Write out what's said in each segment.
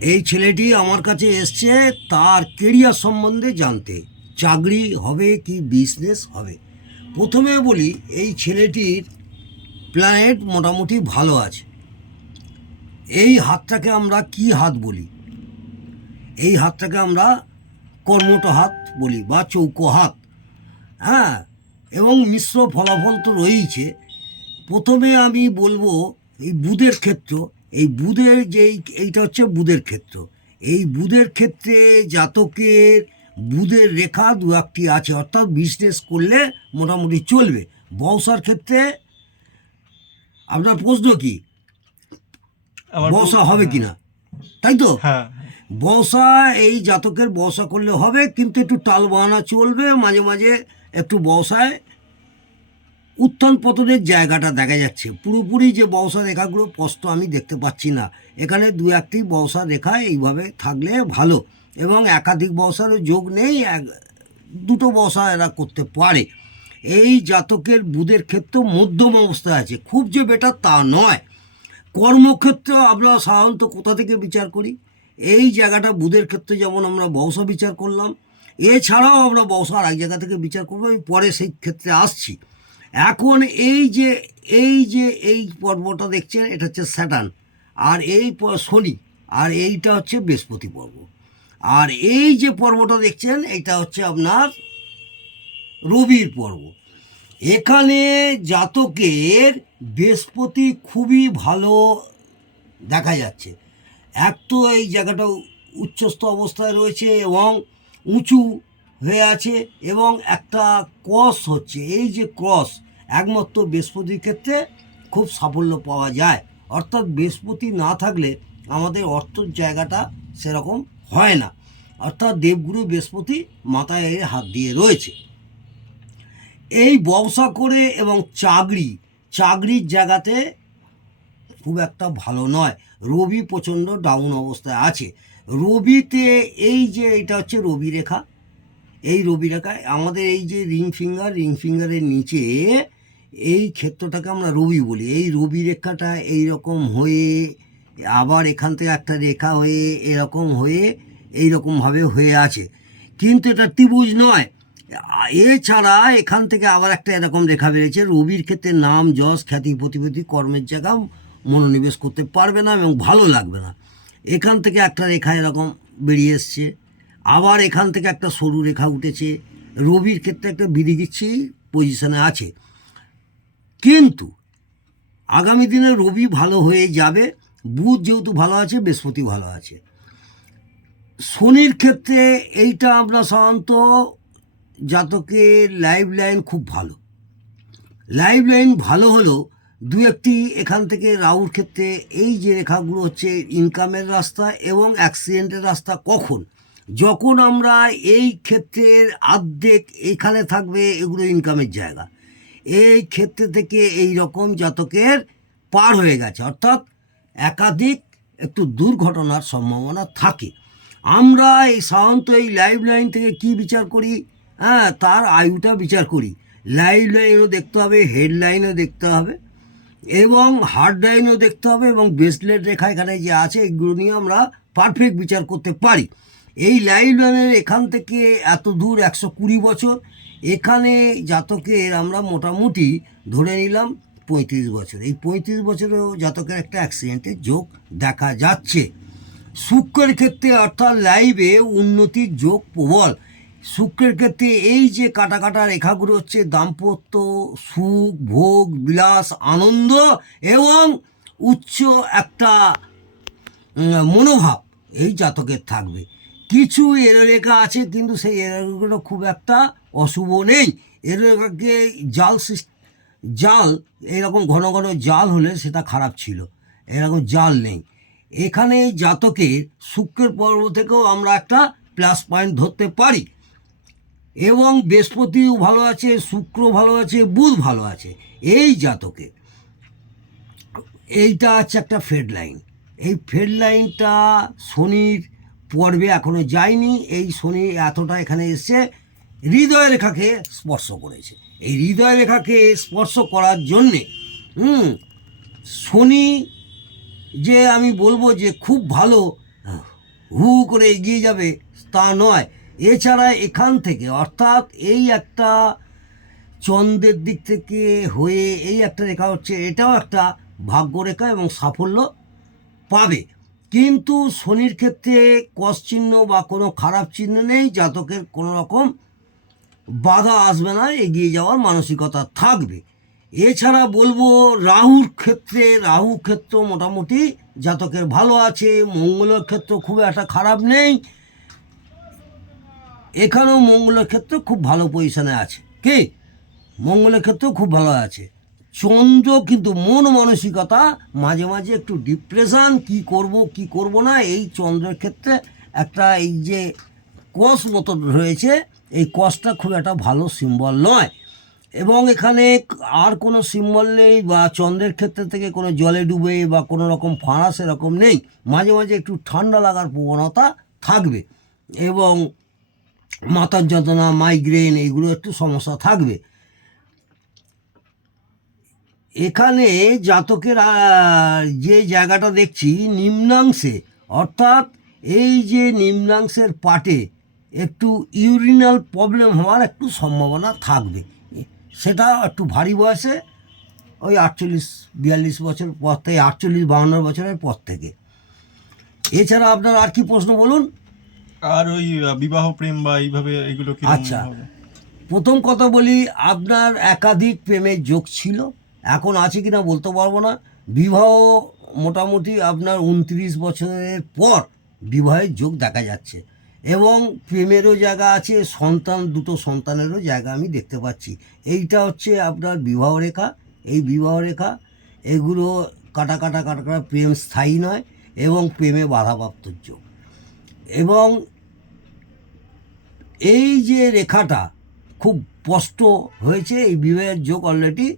এই ছেলেটি আমার কাছে এসছে তার কেরিয়ার সম্বন্ধে জানতে, চাকরি হবে কি বিজনেস হবে। প্রথমে বলি, এই ছেলেটির প্ল্যানেট মোটামুটি ভালো আছে। এই হাতটাকে আমরা কি হাত বলি? এই হাতটাকে আমরা কর্মঠ হাত বলি বা চৌকো হাত। হ্যাঁ, এবং মিশ্র ফলাফল তো রয়েইছে। প্রথমে আমি বলবো এই বুধের ক্ষেত্র। এই বুধের এইটা হচ্ছে বুধের ক্ষেত্র। এই বুধের ক্ষেত্রে জাতকের বুধের রেখা দু একটি আছে, অর্থাৎ বিজনেস করলে মোটামুটি চলবে। বর্ষার ক্ষেত্রে আপনার প্রশ্ন কি, বর্ষা হবে কি না, তাই তো? হ্যাঁ। বর্ষা, এই জাতকের বর্ষা করলে হবে, কিন্তু একটু টাল বাহানা চলবে, মাঝে মাঝে একটু বর্ষায় উত্থান পতনের জায়গাটা দেখা যাচ্ছে। পুরোপুরি যে বর্ষা রেখাগুলো স্পষ্ট আমি দেখতে পাচ্ছি না। এখানে দু একটি বর্ষা রেখা এইভাবে থাকলে ভালো, এবং একাধিক বর্ষারও যোগ নেই, দুটো বর্ষা এরা করতে পারে। এই জাতকের বুধের ক্ষেত্র মধ্যম অবস্থায় আছে, খুব যে বেটার তা নয়। কর্মক্ষেত্র আমরা সাধারণত কোথা থেকে বিচার করি? এই জায়গাটা বুধের ক্ষেত্রে যেমন আমরা বর্ষা বিচার করলাম, এছাড়াও আমরা বর্ষা আর এক জায়গা থেকে বিচার করবো, আমি পরে সেই ক্ষেত্রে আসছি। এখন এই পর্বটা দেখছেন, এটা হচ্ছে স্যাটার্ন, আর শনি, আর এইটা হচ্ছে বৃহস্পতি পর্ব। আর এই যে পর্বটা দেখছেন, এটা হচ্ছে আপনার রবির পর্ব। এখানে জাতকের বৃহস্পতি খুবই ভালো দেখা যাচ্ছে। এক তো এই জায়গাটা উচ্চস্থ অবস্থায় রয়েছে এবং উঁচু হয়ে আছে, এবং একটা ক্রস হচ্ছে। এই যে ক্রস, একমাত্র বৃহস্পতির ক্ষেত্রে খুব সাফল্য পাওয়া যায়। অর্থাৎ বৃহস্পতি না থাকলে আমাদের অর্থর জায়গাটা সেরকম হয় না। অর্থাৎ দেবগুরু বৃহস্পতি মাথায় হাত দিয়ে রয়েছে। এই ব্যবসা করে এবং চাকরির জায়গাতে খুব একটা ভালো নয়। রবি প্রচণ্ড ডাউন অবস্থায় আছে। রবিতে এই যে এটা হচ্ছে রবি রেখা, এই রবি রেখায় আমাদের এই যে রিং ফিঙ্গারের নিচে এই ক্ষেত্রটাকে আমরা রবি বলি। এই রবি রেখাটা এইরকম হয়ে, আবার এখান থেকে একটা রেখা হয়ে এরকম হয়ে এইরকমভাবে হয়ে আছে, কিন্তু এটা ত্রিভুজ নয়। এছাড়া এখান থেকে আবার একটা এরকম রেখা বেরিয়েছে। রবির ক্ষেত্রে নাম, যশ, খ্যাতি, প্রতিপত্তি, কর্মের জায়গা মনোনিবেশ করতে পারবে না এবং ভালো লাগবে না। এখান থেকে একটা রেখা এরকম বেরিয়ে এসছে, আবার এখান থেকে একটা সরু রেখা উঠেছে। রবির ক্ষেত্রে একটা বিদিগিচ্ছি পজিশনে আছে, কিন্তু আগামী দিনে রবি ভালো হয়ে যাবে। বুধ যেহেতু ভালো আছে, বৃহস্পতি ভালো আছে। শনির ক্ষেত্রে এইটা আমরা সাধারণত জাতকের লাইফ লাইন খুব ভালো। লাইফ লাইন ভালো হলো দু একটি এখান থেকে রাহুর ক্ষেত্রে এই যে রেখাগুলো হচ্ছে ইনকামের রাস্তা এবং অ্যাক্সিডেন্টের রাস্তা। কখন? যখন আমরা এই ক্ষেত্রের অর্ধেক এখানে থাকবে, এগুলো ইনকামের জায়গা। এই ক্ষেত্রে থেকে এই রকম জাতকের পার হয়ে গেছে, অর্থাৎ একাধিক একটু দুর্ঘটনার সম্ভাবনা থাকে। আমরা এই সাধারণত এই লাইফ লাইন থেকে কি বিচার করি? হ্যাঁ, তার আয়ুটা বিচার করি। লাইফ লাইনও দেখতে হবে, হেডলাইনও দেখতে হবে, এবং হার্ড লাইনও দেখতে হবে, এবং ব্রেসলেট রেখা এখানে যে আছে এগুলো নিয়ে আমরা পারফেক্ট বিচার করতে পারি। এই লাইফ লাইনের এখান থেকে এত দূর 120 বছর, এখানে জাতকের আমরা মোটামুটি ধরে নিলাম 35 বছর। এই 35 বছরেও জাতকের একটা অ্যাক্সিডেন্টের যোগ দেখা যাচ্ছে। শুক্রের ক্ষেত্রে অর্থাৎ লাইভে উন্নতির যোগ প্রবল। শুক্রের ক্ষেত্রে এই যে কাটা কাটা রেখাগুলো হচ্ছে দাম্পত্য, সুখ, ভোগ, বিলাস, আনন্দ এবং উচ্চ একটা মনোভাব এই জাতকের থাকবে। কিছু এরো রেখা আছে, কিন্তু সেই এরোগুলো খুব একটা অশুভ নেই। এরো রেখাকে জাল এরকম ঘন ঘন জাল হলে সেটা খারাপ ছিল, এরকম জাল নেই। এখানে জাতকের শুক্রের পর্ব থেকেও আমরা একটা প্লাস পয়েন্ট ধরতে পারি, এবং বৃহস্পতিও ভালো আছে, শুক্র ভালো আছে, বুধ ভালো আছে এই জাতকে। এইটা হচ্ছে একটা ফেড লাইন। এই ফেড লাইনটা শনির পর্বে এখনো যায়নি। এই শনি এতটা এখানে এসে হৃদয় রেখাকে স্পর্শ করেছে। এই হৃদয় রেখাকে স্পর্শ করার জন্যে শনি যে আমি বলবো যে খুব ভালো হু করে এগিয়ে যাবে তা নয়। এছাড়া এখান থেকে অর্থাৎ এই একটা চন্দ্রের দিক থেকে হয়ে এই একটা রেখা হচ্ছে, এটাও একটা ভাগ্যরেখা এবং সাফল্য পাবে। কিন্তু শনির ক্ষেত্রে কস চিহ্ন বা কোনো খারাপ চিহ্ন নেই, জাতকের কোনো রকম বাধা আসবে না, এগিয়ে যাওয়ার মানসিকতা থাকবে। এছাড়া বলবো রাহুর ক্ষেত্রে, রাহু ক্ষেত্র মোটামুটি জাতকের ভালো আছে, মঙ্গলের ক্ষেত্র খুব একটা খারাপ নেই, এখানেও মঙ্গলের ক্ষেত্রে খুব ভালো পজিশনে আছে। কি মঙ্গলের ক্ষেত্রেও খুব ভালো আছে। চন্দ্র কিন্তু মন মানসিকতা মাঝে মাঝে একটু ডিপ্রেশন, কি করব কি করব না, এই চন্দ্রের ক্ষেত্রে একটা এই যে কষ মতো রয়েছে, এই কষটা খুব একটা ভালো সিম্বল নয়। এবং এখানে আর কোনো সিম্বল নেই, বা চন্দ্রের ক্ষেত্রে থেকে কোনো জলে ডুবে বা কোনো রকম ফাঁড়া সেরকম নেই। মাঝে মাঝে একটু ঠান্ডা লাগার প্রবণতা থাকবে, এবং মাথার যন্ত্রণা, মাইগ্রেন, এইগুলো একটু সমস্যা থাকবে। এখানে জাতকের যে জায়গাটা দেখছি নিম্নাংশে, অর্থাৎ এই যে নিম্নাংশের পাটে একটু ইউরিনাল প্রবলেম হওয়ার একটু সম্ভাবনা থাকবে। সেটা একটু ভারী বয়সে, ওই 48-42 বছর পর থেকে, 48-52 বছরের পর থেকে। এছাড়া আপনার আর কি প্রশ্ন বলুন। আর ওই বিবাহ প্রেম বা এইভাবে এগুলো কি আচ্ছা, প্রথম কথা বলি, আপনার একাধিক প্রেমের যোগ ছিল, এখন আছে কিনা বলতে পারবো না। বিবাহ মোটামুটি আপনার 29 বছরের পর বিবাহের যোগ দেখা যাচ্ছে, এবং প্রেমেরও জায়গা আছে, দুটো সন্তানেরও জায়গা আমি দেখতে পাচ্ছি। এইটা হচ্ছে আপনার বিবাহ রেখা। এই বিবাহ রেখা এগুলো কাটা কাটা কাটা কাটা, প্রেম স্থায়ী নয়, এবং প্রেমে বাধাপ্রাপ্তর যোগ। এবং এই যে রেখাটা খুব স্পষ্ট হয়েছে, এই বিবাহের যোগ অলরেডি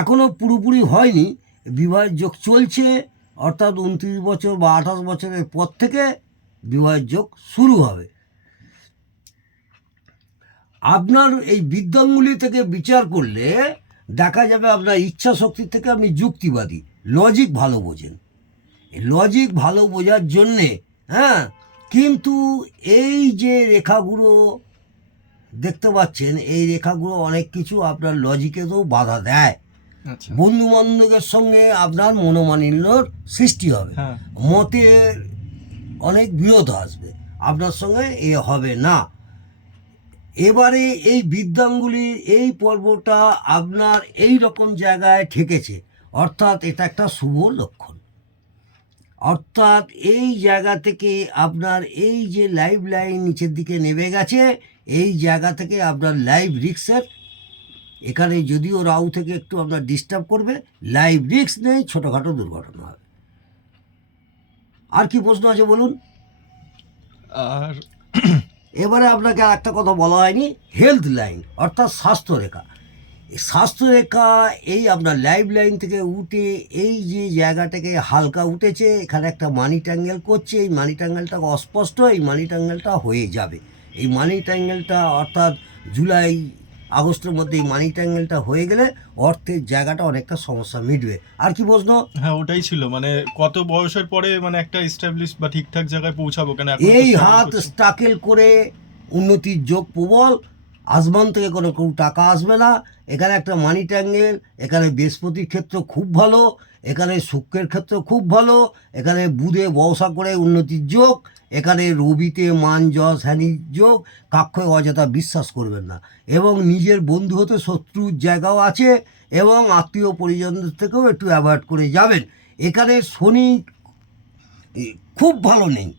এখনও পুরোপুরি হয়নি, বিবাহের যোগ চলছে, অর্থাৎ 29 বছর বা 28 বছরের পর থেকে বিবাহের যোগ শুরু হবে। আপনার এই বিদ্যাঙ্গুলি থেকে বিচার করলে দেখা যাবে আপনার ইচ্ছা শক্তি থেকে আপনি যুক্তিবাদী, লজিক ভালো বোঝেন। লজিক ভালো বোঝার জন্যে, হ্যাঁ, কিন্তু এই যে রেখাগুলো দেখতে পাচ্ছেন, এই রেখাগুলো অনেক কিছু আপনার লজিকেতেও বাধা দেয়। বন্ধু বান্ধবের সঙ্গে আপনার মনোমালিন্যর সৃষ্টি হবে, মতের অনেক বিরোধ আসবে, আপনার সঙ্গে এ হবে না। এবারে এই বিদ্যাঙ্গুলির এই পর্বটা আপনার এই রকম জায়গায় ঠেকেছে, অর্থাৎ এটা একটা শুভ লক্ষণ। অর্থাৎ এই জায়গা থেকে আপনার এই যে লাইফ লাইন নিচের দিকে নেমে গেছে, এই জায়গা থেকে আপনার লাইফ রিস্কের, এখানে যদিও রাহু থেকে একটু আপনার ডিস্টার্ব করবে, লাইফ রিস্ক নেই, ছোটোখাটো দুর্ঘটনা হবে। আর কি প্রশ্ন আছে বলুন। আর এবারে আপনাকে একটা কথা বলা হয়নি, হেলথ লাইন অর্থাৎ স্বাস্থ্যরেখা। স্বাস্থ্যরেখা এই আপনার লাইফ লাইন থেকে উঠে এই যে জায়গাটাকে হালকা উঠেছে, এখানে একটা মানি ট্যাঙ্গেল করছে, এই মানি ট্যাঙ্গেলটা অস্পষ্ট, এই মানি ট্যাঙ্গেলটা হয়ে যাবে। এই মানি ট্যাঙ্গেলটা অর্থাৎ জুলাই আগস্টের মধ্যে এই মানি ট্যাঙ্গেলটা হয়ে গেলে অর্থের জায়গাটা অনেকটা সমস্যা মিটবে। আর কি প্রশ্ন। হ্যাঁ, ওটাই ছিল, মানে কত বয়সের পরে মানে একটা এস্টাবলিশ বা ঠিকঠাক জায়গায় পৌঁছাবো, কেন এই হাত স্টাকেল করে উন্নতির যোগ প্রবল, আসমান থেকে কোনো টাকা আসবে না, এখানে একটা মানি ট্যাঙ্গেল, এখানে বৃহস্পতির ক্ষেত্র খুব ভালো, এখানে শুক্রের ক্ষেত্র খুব ভালো, এখানে বুধে বর্ষা করে উন্নতির যোগ, এখানে রবিতে মান যশ হ্যানির যোগ, কাক্ষয় অযথা বিশ্বাস করবেন না, এবং নিজের বন্ধু হতে শত্রুর জায়গাও আছে, এবং আত্মীয় পরিজনদের থেকেও একটু অ্যাভয়েড করে যাবেন। এখানে শনি খুব ভালো নেই,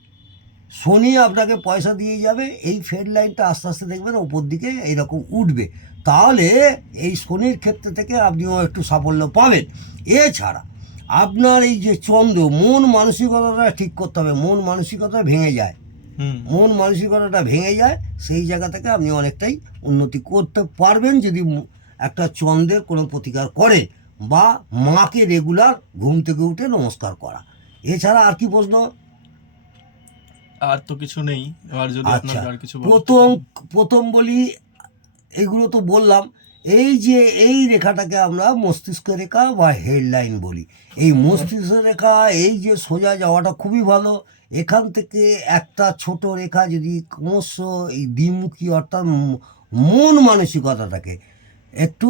শনি আপনাকে পয়সা দিয়ে যাবে, এই ফেড লাইনটা আস্তে আস্তে দেখবেন ওপর দিকে এইরকম উঠবে, তাহলে এই শনির ক্ষেত্র থেকে আপনিও একটু সাফল্য পাবেন। এছাড়া আপনার এই যে চন্দ্র, মন মানসিকতাটা ঠিক করতে হবে, মন মানসিকতা ভেঙে যায়, মন মানসিকতাটা ভেঙে যায়, সেই জায়গা থেকে আপনি অনেকটাই উন্নতি করতে পারবেন যদি একটা চন্দ্রের কোনো প্রতিকার করেন, বা মাকে রেগুলার ঘুম থেকে উঠে নমস্কার করা। এছাড়া আর কি প্রশ্ন। আর তো কিছু নেই, আর যদি আচ্ছা, আপনার আর কিছু প্রথম বলি, এগুলো তো বললাম। এই যে এই রেখাটাকে আমরা মস্তিষ্ক রেখা বা হেডলাইন বলি। এই মস্তিষ্ক রেখা এই যে সোজা যাওয়াটা খুবই ভালো। এখান থেকে একটা ছোট রেখা যদি ক্রমশ এই দ্বিমুখী অর্থাৎ মন মানসিকতাটাকে একটু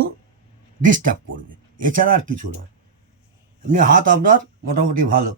ডিস্টার্ব করবে, এছাড়া আর কিছু নয়। এমনি হাত আপনার মোটামুটি ভালো।